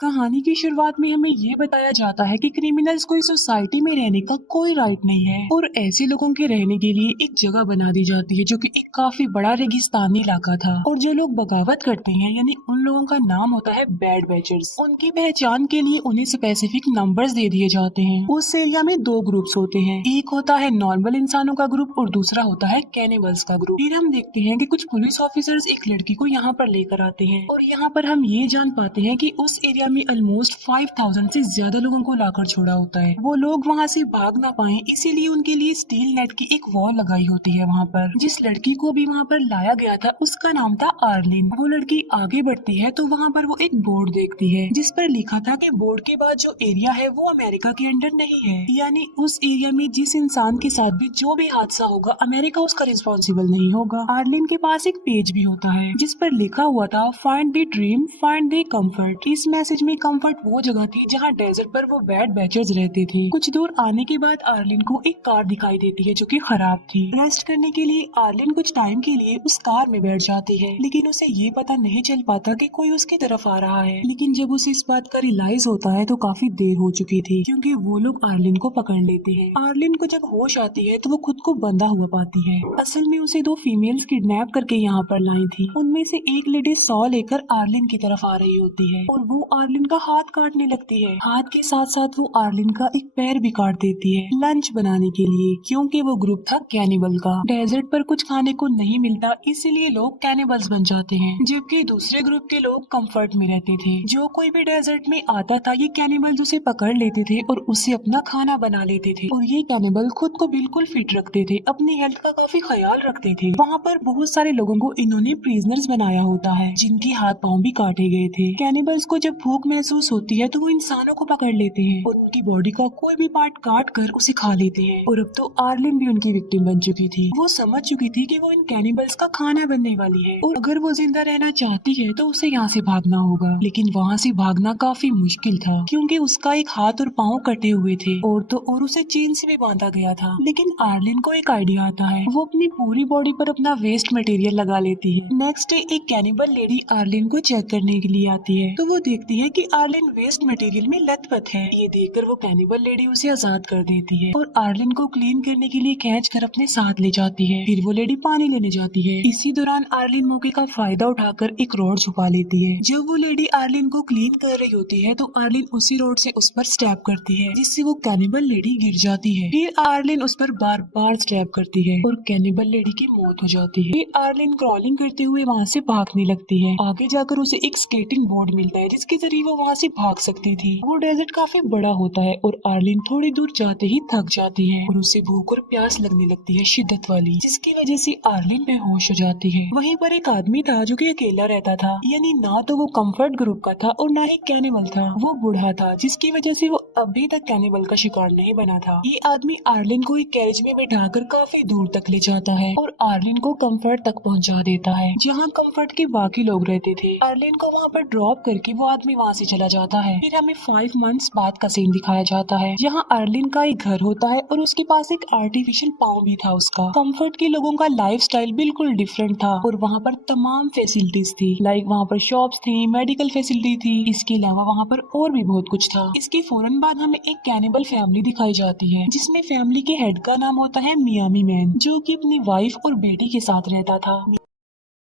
कहानी की शुरुआत में हमें ये बताया जाता है कि क्रिमिनल्स को इस सोसाइटी में रहने का कोई राइट नहीं है और ऐसे लोगों के रहने के लिए एक जगह बना दी जाती है जो कि एक काफी बड़ा रेगिस्तानी इलाका था। और जो लोग बगावत करते हैं यानी उन लोगों का नाम होता है बैड बैचर्स। उनकी पहचान के लिए उन्हें स्पेसिफिक नंबर्स दे दिए जाते हैं। उस एरिया में दो ग्रुप्स होते हैं, एक होता है नॉर्मल इंसानों का ग्रुप और दूसरा होता है कैनिबल्स का ग्रुप। फिर हम देखते हैं कि कुछ पुलिस ऑफिसर्स एक लड़की को यहाँ पर लेकर आते हैं और यहाँ पर हम ये जान पाते हैं कि उस एरिया में ऑलमोस्ट 5000 से ज्यादा लोगों को लाकर छोड़ा होता है। वो लोग वहाँ से भाग ना पाए इसीलिए उनके लिए स्टील नेट की एक वॉल लगाई होती है वहाँ पर। जिस लड़की को भी वहाँ पर लाया गया था उसका नाम था आर्लिन। वो लड़की आगे बढ़ती है तो वहाँ पर वो एक बोर्ड देखती है जिस पर लिखा था कि बोर्ड के बाद जो एरिया है वो अमेरिका के अंडर नहीं है, यानी उस एरिया में जिस इंसान के साथ भी जो भी हादसा होगा अमेरिका उसका रिस्पॉन्सिबल नहीं होगा। आर्लिन के पास एक पेज भी होता है जिस पर लिखा हुआ था find the dream find the comfort. इस मैसेज में कंफर्ट वो जगह थी जहाँ डेजर्ट पर वो बैड बैचर्स रहते थे। कुछ दूर आने के बाद आर्लिन को एक कार दिखाई देती है जो कि खराब थी। रेस्ट करने के लिए आर्लिन कुछ टाइम के लिए उस कार में बैठ जाती है लेकिन उसे ये पता नहीं चल पाता कि कोई उसकी तरफ आ रहा है। लेकिन जब उसे इस बात का रियलाइज होता है तो काफी देर हो चुकी थी क्योंकि वो लोग आर्लिन को पकड़ लेते हैं। आर्लिन को जब होश आती है तो वो खुद को बंधा हुआ पाती है। असल में उसे दो फीमेल्स किडनैप करके यहाँ पर लाई थी। उनमें से एक लेडी सॉ लेकर आर्लिन की तरफ आ रही होती है और वो आर्लिन का हाथ काटने लगती है। हाथ के साथ साथ वो आर्लिन का एक पैर भी काट देती है लंच बनाने के लिए, क्योंकि वो ग्रुप था कैनिबल का। डेजर्ट पर कुछ खाने को नहीं मिलता इसीलिए लोग कैनिबल्स बन जाते हैं, जबकि दूसरे ग्रुप के लोग कंफर्ट में रहते थे। जो कोई भी डेजर्ट में आता था ये कैनिबल्स उसे पकड़ लेते थे और उसे अपना खाना बना लेते थे। और ये कैनिबल खुद को बिल्कुल फिट रखते थे, अपनी हेल्थ का काफी ख्याल रखते थे। वहाँ पर बहुत सारे लोगों को इन्होंने प्रिजनर्स बनाया होता है जिनके हाथ पांव भी काटे गए थे। कैनिबल्स को जब भूख महसूस होती है तो वो इंसानों को पकड़ लेते हैं और उनकी बॉडी का कोई भी पार्ट काट कर उसे खा लेते हैं। और अब तो आर्लिन भी उनकी विक्टिम बन चुकी थी। वो समझ चुकी थी कि वो इन कैनिबल्स का खाना बनने वाली है और अगर वो जिंदा रहना चाहती है तो उसे यहाँ से भागना होगा। लेकिन वहाँ से भागना काफी मुश्किल था क्योंकि उसका एक हाथ और पाँव कटे हुए थे और उसे चेन से भी बांधा गया था। लेकिन आर्लिन को एक आइडिया आता है, वो अपनी पूरी बॉडी पर अपना वेस्ट मटेरियल लगा लेती है। नेक्स्ट डे एक कैनिबल लेडी आर्लिन को चेक करने के लिए आती है तो वो देखती है कि आर्लिन वेस्ट मटेरियल में लथपथ है। ये देखकर वो कैनिबल लेडी उसे आजाद कर देती है और आर्लिन को क्लीन करने के लिए खींच कर अपने साथ ले जाती है। फिर वो लेडी पानी लेने जाती है। इसी दौरान आर्लिन मौके का फायदा उठाकर एक रॉड छुपा लेती है। जब वो लेडी आर्लिन को क्लीन कर रही होती है तो आर्लिन उसी रॉड से उस पर स्टैब करती है जिससे वो कैनिबल लेडी गिर जाती है। फिर आर्लिन उस पर बार बार स्टैब करती है और कैनिबल लेडी की मौत हो जाती है। फिर आर्लिन क्रॉलिंग करते हुए वहाँ से भागने लगती है। आगे जाकर उसे एक स्केटिंग बोर्ड मिलता है जिसके जरिए वो वहाँ से भाग सकती थी। वो डेजर्ट काफी बड़ा होता है और आर्लिन थोड़ी दूर जाते ही थक जाती है और उसे भूख और प्यास लगने लगती है शिद्दत वाली, जिसकी वजह से आर्लिन बेहोश हो जाती है। वहीं पर एक आदमी था जो कि अकेला रहता था, यानी ना तो वो कंफर्ट ग्रुप का था और ना ही कैनिबल था। वो बूढ़ा था जिसकी वजह से वो अभी तक कैनिबल का शिकार नहीं बना था। ये आदमी आर्लिन को एक कैरेज में बैठाकर काफी दूर तक ले जाता है और आर्लिन को कंफर्ट तक पहुंचा देता है जहां कंफर्ट के बाकी लोग रहते थे। आर्लिन को वहां पर ड्रॉप करके वो आदमी वहां से चला जाता है। फिर हमें 5 मंथ्स बाद का सीन दिखाया जाता है जहां आर्लिन का एक घर होता है और उसके पास एक आर्टिफिशियल पाँव भी था उसका। कंफर्ट के लोगों का लाइफस्टाइल बिल्कुल डिफरेंट था और वहाँ पर तमाम फैसिलिटीज थी, लाइक वहाँ पर शॉप्स थी, मेडिकल फैसिलिटी थी। इसके अलावा वहाँ पर और भी बहुत कुछ था। इसके फौरन बाद हमें एक कैनिबल फैमिली दिखाई जाती है जिसमें फैमिली के हेड का नाम होता है मियामी मैन, जो कि अपनी वाइफ और बेटी के साथ रहता था।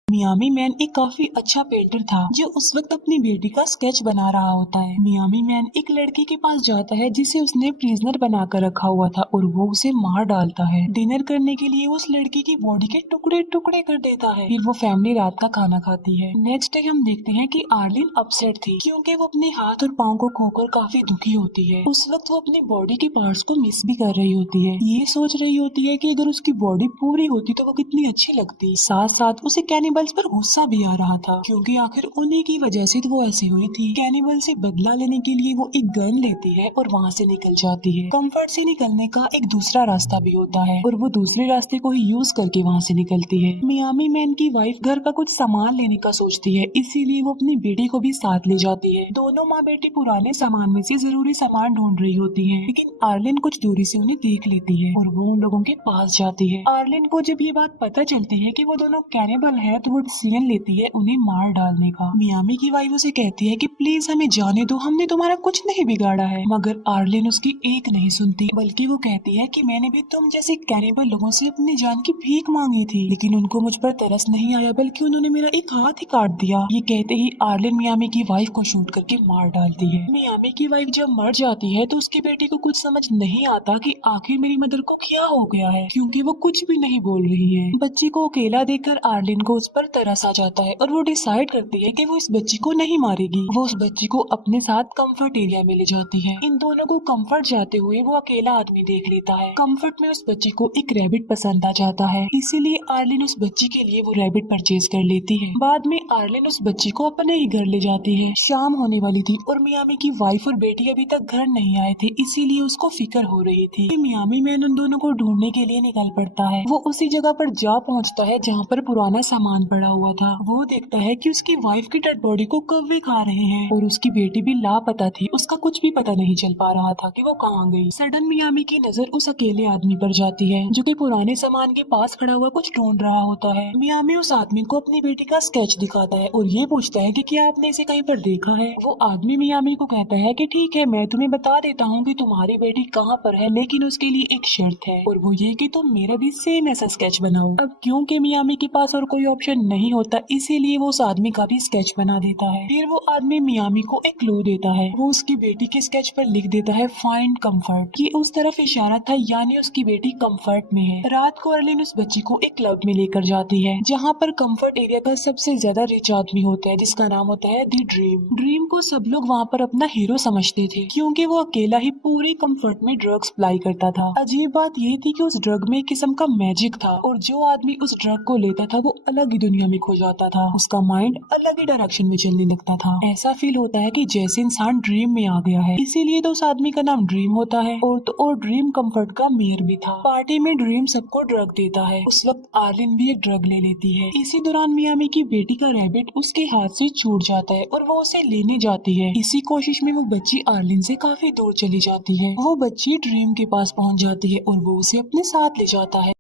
मियामी मैन एक काफी अच्छा पेंटर था जो उस वक्त अपनी बेटी का स्केच बना रहा होता है। मियामी मैन एक लड़की के पास जाता है जिसे उसने प्रिजनर बनाकर रखा हुआ था और वो उसे मार डालता है। डिनर करने के लिए उस लड़की की बॉडी के टुकड़े टुकड़े कर देता है। फिर वो फैमिली रात का खाना खाती है। नेक्स्ट डे हम देखते हैं कि आर्लिन अपसेट थी क्योंकि वो अपने हाथ और पाँव को खोकर काफी दुखी होती है। उस वक्त वो अपनी बॉडी के पार्ट्स को मिस भी कर रही होती है। ये सोच रही होती है कि अगर उसकी बॉडी पूरी होती तो वो कितनी अच्छी लगती। साथ साथ उसे कैनिबल्स पर गुस्सा भी आ रहा था क्योंकि आखिर उन्हीं की वजह से तो वो ऐसी हुई थी। कैनिबल से बदला लेने के लिए वो एक गन लेती है और वहाँ से निकल जाती है। कंफर्ट से निकलने का एक दूसरा रास्ता भी होता है और वो दूसरे रास्ते को ही यूज करके वहाँ से निकलती है। मियामी मैन की वाइफ घर का कुछ सामान लेने का सोचती है, इसीलिए वो अपनी बेटी को भी साथ ले जाती है। दोनों माँ बेटी पुराने सामान में से जरूरी सामान ढूंढ रही होती है, लेकिन आर्लिन कुछ दूरी से उन्हें देख लेती है और वो उन लोगों के पास जाती है। आर्लिन को जब ये बात पता चलती है कि वो दोनों कैनिबल है तो वो डिसीजन लेती है उन्हें मार डालने का। मियामी की वाइफ उसे कहती है कि प्लीज हमें जाने दो, हमने तुम्हारा कुछ नहीं बिगाड़ा है, मगर आर्लिन उसकी एक नहीं सुनती, बल्कि वो कहती है कि मैंने भी तुम जैसे कैनिबल लोगों से अपनी जान की भीख मांगी थी, लेकिन उनको मुझ पर तरस नहीं आया, बल्कि उन्होंने मेरा एक हाथ ही काट दिया। ये कहते ही आर्लिन मियामी की वाइफ को शूट करके मार डालती है। मियामी की वाइफ जब मर जाती है तो उसकी बेटी को कुछ समझ नहीं आता कि आखिर मेरी मदर को क्या हो गया है, क्योंकि वो कुछ भी नहीं बोल रही है। बच्ची को अकेला देखकर आर्लिन को उस पर तरस आ जाता है और वो डिसाइड करती है कि वो इस बच्ची को नहीं मारेगी। वो उस बच्ची को अपने साथ कंफर्ट एरिया में ले जाती है। इन दोनों को कंफर्ट जाते हुए वो अकेला आदमी देख लेता है। कंफर्ट में उस बच्ची को एक रैबिट पसंद आ जाता है, इसीलिए आर्लिन उस बच्ची के लिए वो रैबिट परचेज कर लेती है। बाद में आर्लिन उस बच्ची को अपने ही घर ले जाती है। शाम होने वाली थी और मियामी की वाइफ और बेटी अभी तक घर नहीं आए थे, इसीलिए उसको फिक्र हो रही थी कि मियामी मैन उन दोनों को ढूंढने के लिए निकल पड़ता है। वो उसी जगह पर जा पहुंचता है जहाँ पर पुराना सामान पड़ा हुआ था। वो देखता है कि उसकी वाइफ की डेड बॉडी को कौवे खा रहे हैं और उसकी बेटी भी लापता थी। उसका कुछ भी पता नहीं चल पा रहा था कि वो कहाँ गई। सडन मियामी की नजर उस अकेले आदमी पर जाती है जो कि पुराने सामान के पास खड़ा हुआ कुछ ढूंढ रहा होता है। मियामी उस आदमी को अपनी बेटी का स्केच दिखाता है और ये पूछता है कि क्या आपने इसे कहीं पर देखा है। वो आदमी मियामी को कहता है कि ठीक है, मैं तुम्हें बता देता हूँ कि तुम्हारी बेटी कहाँ पर है, लेकिन उसके लिए एक शर्त है और वो ये कि तुम मेरा भी सेम ऐसा स्केच बनाओ। अब क्योंकि मियामी के पास और कोई ऑप्शन नहीं होता, इसीलिए वो उस आदमी का भी स्केच बना देता है। फिर वो आदमी मियामी को एक क्लू देता है। वो उसकी बेटी के स्केच पर लिख देता है फाइंड कंफर्ट। ये उस तरफ इशारा था, यानी उसकी बेटी कंफर्ट में है। रात को अर्लिन उस बच्ची को एक क्लब में लेकर जाती है जहाँ पर कंफर्ट एरिया का सबसे ज्यादा रिच आदमी होता है, जिसका नाम होता है द ड्रीम। ड्रीम को सब लोग वहाँ पर अपना हीरो समझते थे, क्योंकि वो अकेला ही पूरे कंफर्ट में ड्रग्स सप्लाई करता था। अजीब बात ये थी कि उस ड्रग में एक किस्म का मैजिक था और जो आदमी उस ड्रग को लेता था वो अलग ही दुनिया में खो जाता था। उसका माइंड अलग ही डायरेक्शन में चलने लगता था। ऐसा फील होता है कि जैसे इंसान ड्रीम में आ गया है, इसीलिए तो उस आदमी का नाम ड्रीम होता है। और ड्रीम कंफर्ट का मेयर भी था। पार्टी में ड्रीम सबको ड्रग देता है। उस वक्त आर्लिन भी एक ड्रग ले लेती है। इसी दौरान मियामी की बेटी का रैबिट उसके हाथ से छूट जाता है और वो उसे लेने जाती है। इसी कोशिश में वो बच्ची आर्लिन से काफी दूर चली जाती है। वो बच्ची ड्रीम के पास पहुंच जाती है और वो उसे अपने साथ ले जाता है।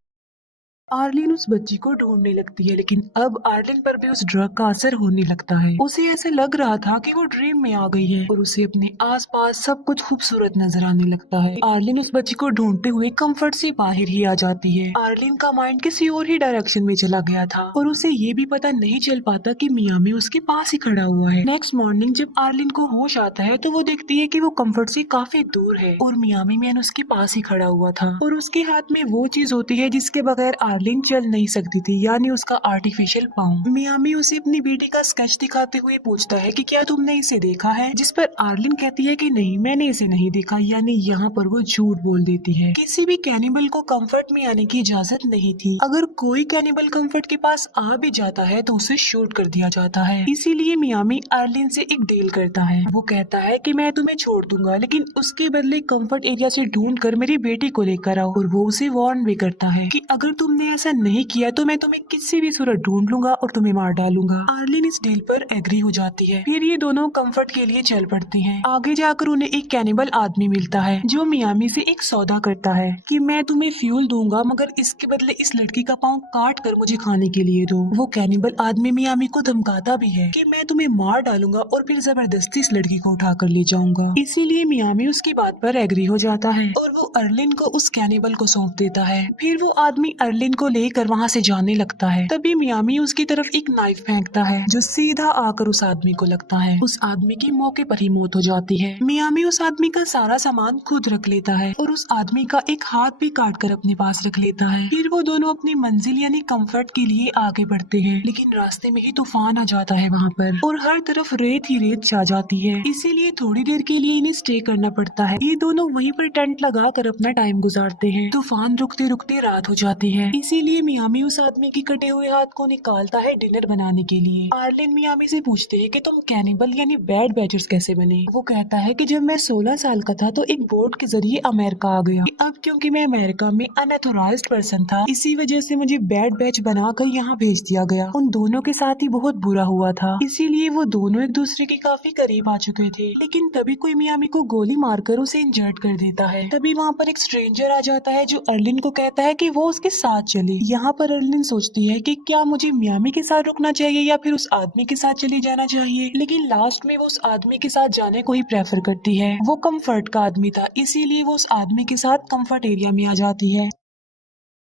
आर्लिन उस बच्ची को ढूंढने लगती है, लेकिन अब आर्लिन पर भी उस ड्रग का असर होने लगता है। उसे ऐसे लग रहा था कि वो ड्रीम में आ गई है और उसे अपने आसपास सब कुछ खूबसूरत नजर आने लगता है। आर्लिन उस बच्ची को ढूंढते हुए कंफर्ट से बाहर ही आ जाती है। आर्लिन का माइंड किसी और ही डायरेक्शन में चला गया था और उसे ये भी पता नहीं चल पाता कि मियामी उसके पास ही खड़ा हुआ है। नेक्स्ट मॉर्निंग जब आर्लिन को होश आता है तो वो देखती है कि वो कंफर्ट से काफी दूर है और मियामी मैन उसके पास ही खड़ा हुआ था और उसके हाथ में वो चीज होती है जिसके बगैर आर्लिन चल नहीं सकती थी, यानी उसका आर्टिफिशियल पाँव। मियामी उसे अपनी बेटी का स्केच दिखाते हुए पूछता है कि क्या तुमने इसे देखा है, जिस पर आर्लिन कहती है कि नहीं, मैंने इसे नहीं देखा, यानी यहाँ पर वो झूठ बोल देती है। किसी भी कैनिबल को कंफर्ट में आने की इजाजत नहीं थी। अगर कोई कैनिबल कंफर्ट के पास आ भी जाता है तो उसे शूट कर दिया जाता है। इसीलिए मियामी आर्लिन से एक डील करता है। वो कहता है कि मैं तुम्हें छोड़ दूंगा, लेकिन उसके बदले कंफर्ट एरिया से ढूंढ कर मेरी बेटी को लेकर आओ। और वो उसे वार्न भी करता है कि अगर तुमने ऐसा नहीं किया तो मैं तुम्हें किसी भी सूरत ढूंढ लूंगा और तुम्हें मार डालूंगा। आर्लिन इस डील पर एग्री हो जाती है। फिर ये दोनों कंफर्ट के लिए चल पड़ती हैं। आगे जाकर उन्हें एक कैनिबल आदमी मिलता है जो मियामी से एक सौदा करता है कि मैं तुम्हें फ्यूल दूंगा, मगर इसके बदले इस लड़की का पाँव काट कर मुझे खाने के लिए दो। वो कैनिबल आदमी मियामी को धमकाता भी है कि मैं तुम्हें मार डालूंगा और फिर जबरदस्ती इस लड़की को उठा कर ले जाऊंगा। इसीलिए मियामी उसकी बात पर एग्री हो जाता है और वो अर्लिन को उस कैनिबल को सौंप देता है। फिर वो आदमी अर्लिन को लेकर वहाँ से जाने लगता है। तभी मियामी उसकी तरफ एक नाइफ फेंकता है जो सीधा आकर उस आदमी को लगता है। उस आदमी की मौके पर ही मौत हो जाती है। मियामी उस आदमी का सारा सामान खुद रख लेता है और उस आदमी का एक हाथ भी काट कर अपने पास रख लेता है। फिर वो दोनों अपनी मंजिल यानी कंफर्ट के लिए आगे बढ़ते हैं, लेकिन रास्ते में ही तूफान आ जाता है वहाँ पर और हर तरफ रेत ही रेत छा जाती है। इसीलिए थोड़ी देर के लिए इन्हें स्टे करना पड़ता है। ये दोनों वहीं पर टेंट लगा कर अपना टाइम गुजारते हैं। तूफान रुकते रुकते रात हो जाती है। इसीलिए मियामी उस आदमी की कटे हुए हाथ को निकालता है डिनर बनाने के लिए। आर्लिन मियामी से पूछते हैं कि तुम कैनिबल यानी बैड बैचर्स कैसे बने। वो कहता है कि जब मैं 16 साल का था तो एक बोट के जरिए अमेरिका आ गया। अब क्योंकि मैं अमेरिका में अनऑथोराइज्ड पर्सन था, इसी वजह से मुझे बैड बैच बनाकर यहाँ भेज दिया गया। उन दोनों के साथ ही बहुत बुरा हुआ था, इसीलिए वो दोनों एक दूसरे के काफी करीब आ चुके थे। लेकिन तभी कोई मियामी को गोली मारकर उसे इंजर्ड कर देता है। तभी वहाँ पर एक स्ट्रेंजर आ जाता है जो अर्लिन को कहता है कि वो उसके साथ चले। यहाँ पर अर्लिन सोचती है कि क्या मुझे मियामी के साथ रुकना चाहिए या फिर उस आदमी के साथ चली जाना चाहिए, लेकिन लास्ट में वो उस आदमी के साथ जाने को ही प्रेफर करती है। वो कंफर्ट का आदमी था, इसीलिए वो उस आदमी के साथ कंफर्ट एरिया में आ जाती है।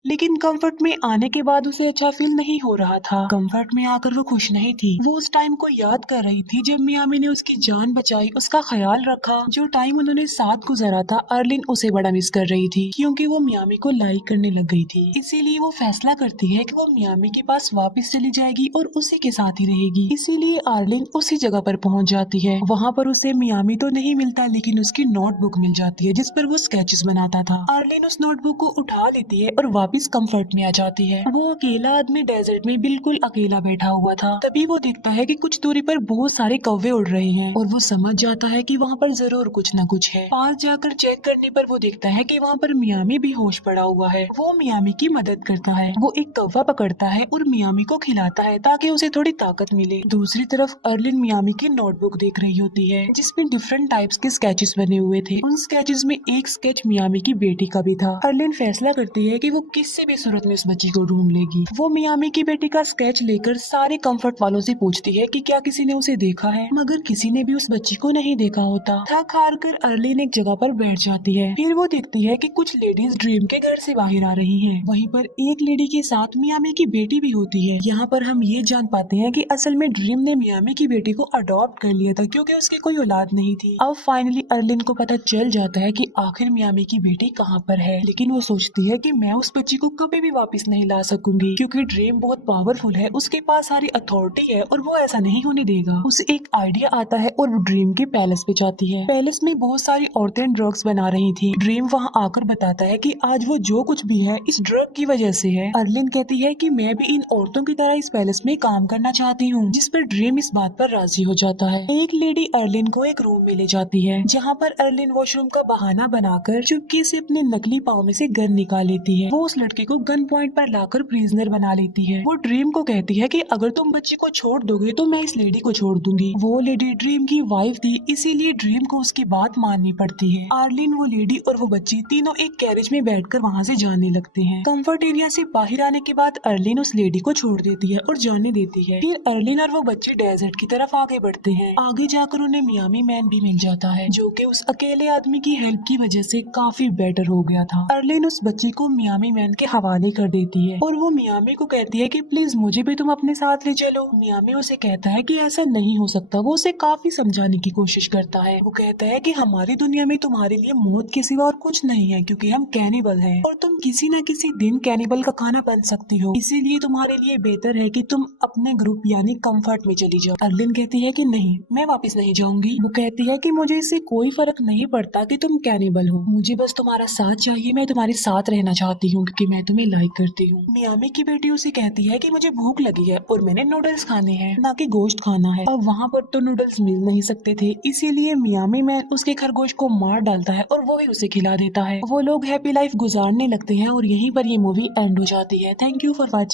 लेकिन कंफर्ट में आने के बाद उसे अच्छा फील नहीं हो रहा था। कंफर्ट में आकर वो खुश नहीं थी। वो उस टाइम को याद कर रही थी जब मियामी ने उसकी जान बचाई, उसका ख्याल रखा। जो टाइम उन्होंने साथ गुजारा था, अर्लिन उसे बड़ा मिस कर रही थी क्योंकि वो मियामी को लाइक करने लग गई थी। इसीलिए वो फैसला करती है कि वो मियामी के पास वापस चली जाएगी और उसी के साथ ही रहेगी। इसीलिए अर्लिन उसी जगह पर पहुंच जाती है। वहाँ पर उसे मियामी तो नहीं मिलता, लेकिन उसकी नोटबुक मिल जाती है जिस पर वो स्केचेस बनाता था। अर्लिन उस नोटबुक को उठा लेती है और वापस कंफर्ट में आ जाती है। वो अकेला आदमी डेजर्ट में बिल्कुल अकेला बैठा हुआ था। तभी वो देखता है कि कुछ दूरी पर बहुत सारे कौवे उड़ रहे हैं और वो समझ जाता है कि वहाँ पर जरूर कुछ न कुछ है। पास जाकर चेक करने पर वो देखता है कि वहाँ पर मियामी बेहोश पड़ा हुआ है। वो मियामी की मदद करता है। वो एक कौवा पकड़ता है और मियामी को खिलाता है ताकि उसे थोड़ी ताकत मिले। दूसरी तरफ अर्लिन मियामी की नोटबुक देख रही होती है जिसमें डिफरेंट टाइप्स के स्केचेस बने हुए थे। उन स्केचेस में एक स्केच मियामी की बेटी का भी था। अर्लिन फैसला करती है कि वो किसी भी सूरत में इस बच्ची को ढूंढ लेगी। वो मियामी की बेटी का स्केच लेकर सारे कंफर्ट वालों से पूछती है कि क्या किसी ने उसे देखा है, मगर किसी ने भी उस बच्ची को नहीं देखा होता। थक हार कर अर्लिन एक जगह पर बैठ जाती है। फिर वो देखती है कि कुछ लेडीज ड्रीम के घर से बाहर आ रही हैं। वहीं पर एक लेडी के साथ मियामी की बेटी भी होती है। यहाँ पर हम ये जान पाते हैं कि असल में ड्रीम ने मियामी की बेटी को अडॉप्ट कर लिया था क्योंकि उसकी कोई औलाद नहीं थी। अब फाइनली अर्लिन को पता चल जाता है कि आखिर मियामी की बेटी कहाँ पर है, लेकिन वो सोचती है कि मैं उस बच्ची को कभी भी वापस नहीं ला सकूंगी क्योंकि ड्रीम बहुत पावरफुल है, उसके पास सारी अथॉरिटी है और वो ऐसा नहीं होने देगा। उसे एक आइडिया आता है और वो ड्रीम के पैलेस पे जाती है। पैलेस में बहुत सारी औरतें ड्रग्स बना रही थी। ड्रीम वहाँ आकर बताता है कि आज वो जो कुछ भी है इस ड्रग की वजह से है। अर्लिन कहती है कि मैं भी इन औरतों की तरह इस पैलेस में काम करना चाहती हूँ, जिस पर ड्रीम इस बात पर राजी हो जाता है। एक लेडी अर्लिन को एक रूम में ले जाती है जहाँ पर अर्लिन वॉशरूम का बहाना बनाकर चुपके से अपने नकली पाँव में से गन निकाल लेती है। वो उस लड़के को गन पॉइंट पर लाकर प्रिजनर बना लेती है। वो ड्रीम को कहती है कि अगर तुम बच्ची को छोड़ दोगे तो मैं इस लेडी को छोड़ दूंगी। वो लेडी ड्रीम की वाइफ थी, इसीलिए ड्रीम को उसकी बात माननी पड़ती है। आर्लिन, वो लेडी और वो बच्ची तीनों एक कैरेज में बैठकर वहाँ से जाने लगते हैं। कंफर्ट एरिया से बाहर आने के बाद अर्लिन उस लेडी को छोड़ देती है और जाने देती है। फिर अर्लिन और वो बच्ची डेजर्ट की तरफ आगे बढ़ते हैं। आगे जाकर उन्हें मियामी मैन भी मिल जाता है जो कि उस अकेले आदमी की हेल्प की वजह से काफी बेटर हो गया था। अर्लिन उस बच्ची को मियामी मैन के हवाले कर देती है और वो मियामी को कहती है कि प्लीज मुझे भी तुम अपने साथ ले चलो। मियामी उसे कहता है कि ऐसा नहीं हो सकता। वो उसे काफी समझाने की कोशिश करता है। वो कहता है कि हमारी दुनिया में तुम्हारे लिए मौत के सिवा और कुछ नहीं है क्योंकि हम कैनिबल हैं और तुम किसी न किसी दिन कैनिबल का खाना बन सकती हो। इसीलिए तुम्हारे लिए बेहतर है कि तुम अपने ग्रुप यानी कंफर्ट में चली जाओ। अर्लिन कहती है कि नहीं, मैं वापस नहीं जाऊंगी। वो कहती है कि मुझे इससे कोई फर्क नहीं पड़ता कि तुम कैनिबल हो, मुझे बस तुम्हारा साथ चाहिए। मैं तुम्हारे साथ रहना चाहती हूँ क्योंकि मैं तुम्हें लाइक करती हूँ। मियामी की बेटी उसे कहती है कि मुझे भूख लगी है और मैंने नूडल्स खाने हैं, ना कि गोश्त खाना है। अब वहाँ पर तो नूडल्स मिल नहीं सकते थे, इसीलिए मियामी मैन उसके खरगोश को मार डालता है और वो ही उसे खिला देता है। वो लोग हैप्पी लाइफ गुजारने लगते हैं और यहीं पर ये मूवी एंड हो जाती है। Thank you for watching.